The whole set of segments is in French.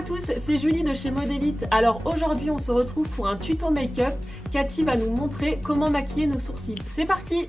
à tous, c'est Julie de chez MODELITE. Alors aujourd'hui on se retrouve pour un tuto make-up. Cathy va nous montrer comment maquiller nos sourcils. C'est parti!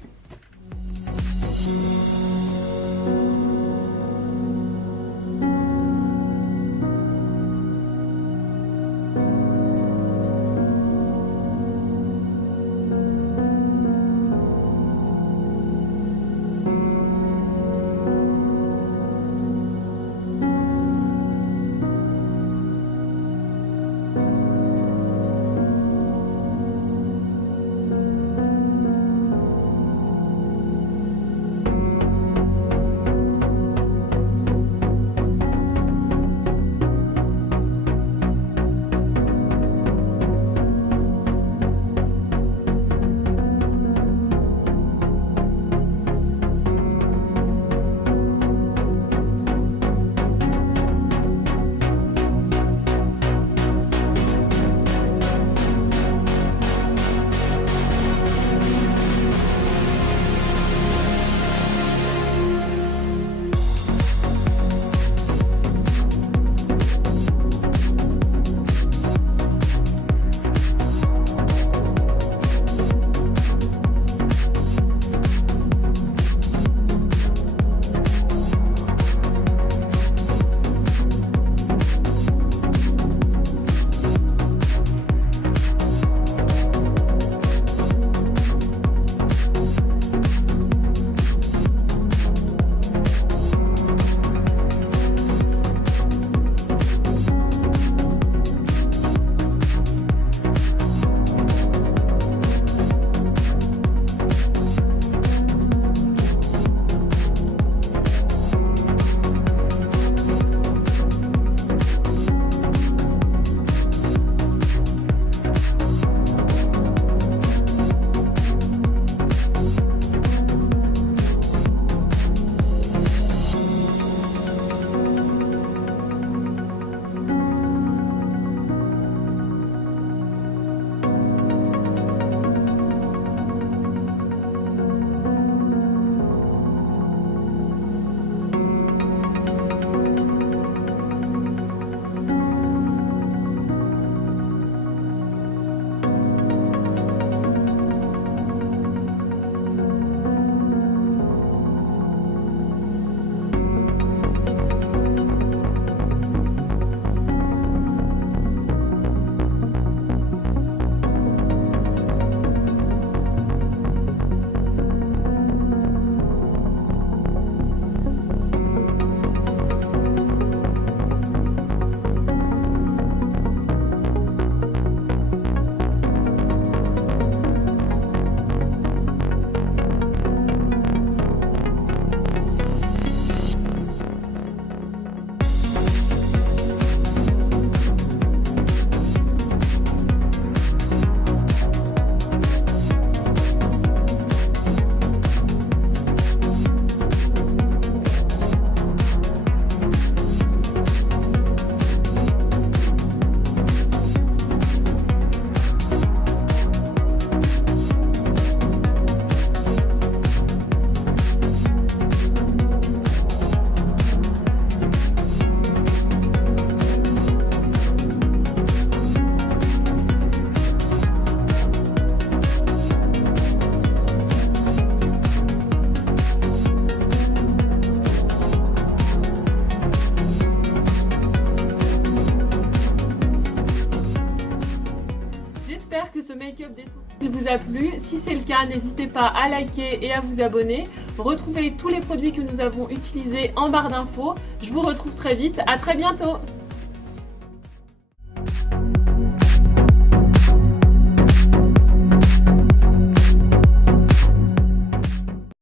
J'espère que ce make-up des sourcils vous a plu. Si c'est le cas, n'hésitez pas à liker et à vous abonner. Retrouvez tous les produits que nous avons utilisés en barre d'infos. Je vous retrouve très vite. À très bientôt!